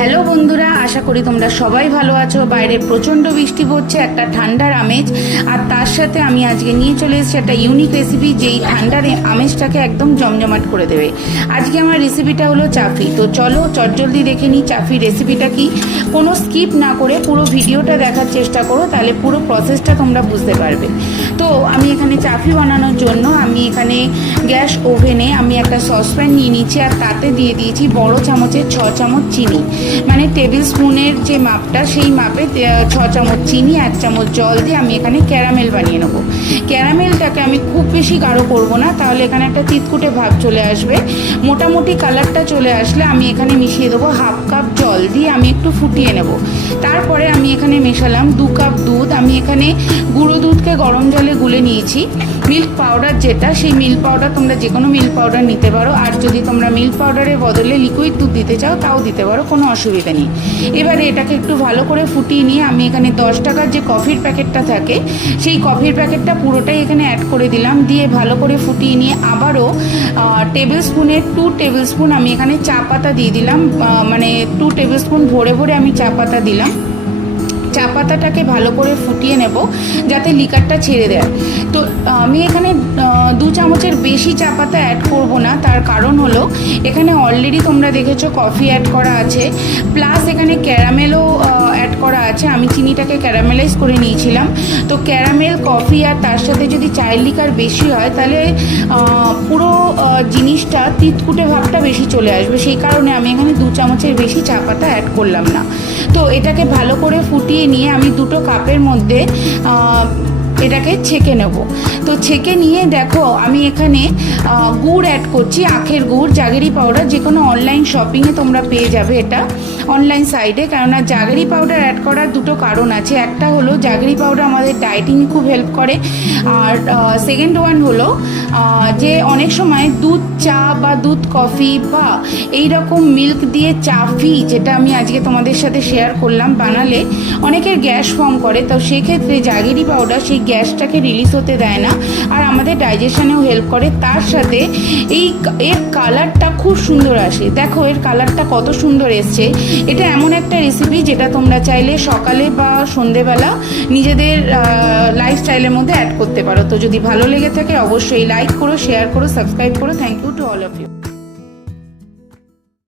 Hello বন্ধুরা, আশা করি তোমরা সবাই ভালো আছো। বাইরে প্রচণ্ড বৃষ্টি পড়ছে, একটা ঠান্ডার আমেজ, আর তার সাথে আমি আজকে নিয়ে চলে এসেছি একটা ইউনিক রেসিপি যেই ঠান্ডার আমেজটাকে একদম জমজমাট করে দেবে। আজকে আমার রেসিপিটা হলো চাফি। তো চলো চটজলদি দেখে নিই চাফি রেসিপিটা কি। কোনো স্কিপ না করে পুরো ভিডিওটা দেখার চেষ্টা করো, তাহলে পুরো প্রসেসটা তোমরা বুঝতে পারবে। তো আমি এখানে চাফি বানানোর জন্য আমি এখানে গ্যাস ওভেনে আমি একটা সসপ্যান নিয়ে নিচ্ছি, আর তাতে দিয়ে দিয়েছি বড় চামচের 6 চামচ চিনি, মানে টেবিল স্পুনের যে মাপটা সেই মাপে 6 চামচ চিনি, 1 চামচ জল দিয়ে আমি এখানে ক্যারামেল বানিয়ে নেবো। ক্যারামেলটাকে আমি খুব বেশি গাঢ় করব না, তাহলে এখানে একটা তিতকুটে ভাব চলে আসবে। মোটামুটি কালারটা চলে আসলে আমি এখানে মিশিয়ে দেবো হাফ কাপ জল দিয়ে আমি একটু ফুটিয়ে নেব। তারপরে আমি এখানে মেশালাম 2 কাপ দুধ। আমি এখানে গুঁড়ো দুধকে গরম জলে গুলে নিয়েছি। মিল্ক পাউডার যেটা, সেই মিল্ক পাউডার তোমরা যে কোনো মিল্ক পাউডার নিতে পারো, আর যদি তোমরা মিল্ক পাউডারের বদলে লিকুইড দুধ দিতে চাও তাও দিতে পারো, কোনো অসুবিধা নেই। এবারে এটাকে একটু ভালো করে ফুটিয়ে নিয়ে আমি এখানে 10 টাকার যে কফির প্যাকেটটা থাকে সেই কফির প্যাকেটটা পুরোটাই এখানে অ্যাড করে দিলাম। দিয়ে ভালো করে ফুটিয়ে নিয়ে আবারও টেবিল স্পুনের 2 টেবিল স্পুন আমি এখানে চা পাতা দিয়ে দিলাম, মানে 2 টেবিল স্পুন ভরে ভরে আমি চা পাতা দিলাম। চা পাতাটাকে ভালো করে ফুটিয়ে নেব যাতে লিকারটা ছেড়ে দেয়। তো আমি এখানে 2 চামচের বেশি চা পাতা অ্যাড করব না, তার কারণ হলো এখানে অলরেডি তোমরা দেখেছো কফি অ্যাড করা আছে, প্লাস এখানে ক্যারামেলও অ্যাড করা আছে। আমি চিনিটাকে ক্যারামেলাইজ করে নিয়েছিলাম। তো ক্যারামেল, কফি আর তার সাথে যদি চায়ের লিকার বেশি হয় তাহলে পুরো জিনিসটা তিতকুটে ভাবটা বেশি চলে আসবে, সেই কারণে আমি এখানে 2 চামচের বেশি চা পাতা অ্যাড করলাম না। তো এটাকে ভালো করে ফুটিয়ে নিয়ে আমি 2 কাপের মধ্যে এটাকে ছেঁকে নেব। তো ছেঁকে নিয়ে দেখো আমি এখানে গুড় অ্যাড করছি, আখের গুড়, জাগেরি পাউডার। যে কোনো অনলাইন শপিংয়ে তোমরা পেয়ে যাবে এটা, অনলাইন সাইটে। কেননা জাগেরি পাউডার অ্যাড করার 2 কারণ আছে। একটা হলো জাগেরি পাউডার আমাদের ডায়েটিংয়ে খুব হেল্প করে, আর সেকেন্ড ওয়ান হলো যে অনেক সময় দুধ চা বা দুধ কফি বা এই রকম মিল্ক দিয়ে চাফি, যেটা আমি আজকে তোমাদের সাথে শেয়ার করলাম, বানালে অনেকের গ্যাস ফর্ম করে। তো সেক্ষেত্রে জাগেরি পাউডার সেই গ্যাসটাকে রিলিজ হতে দেয় না, আর আমাদের ডাইজেশনেও হেল্প করে। তার সাথে এর কালারটা খুব সুন্দর আসে। দেখো এর কালারটা কত সুন্দর এসছে। এটা এমন একটা রেসিপি যেটা তোমরা চাইলে সকালে বা সন্ধেবেলা নিজেদের লাইফস্টাইলের মধ্যে অ্যাড করতে পারো। তো যদি ভালো লেগে থাকে অবশ্যই লাইক করো, শেয়ার করো, সাবস্ক্রাইব করো। Thank you to all of you.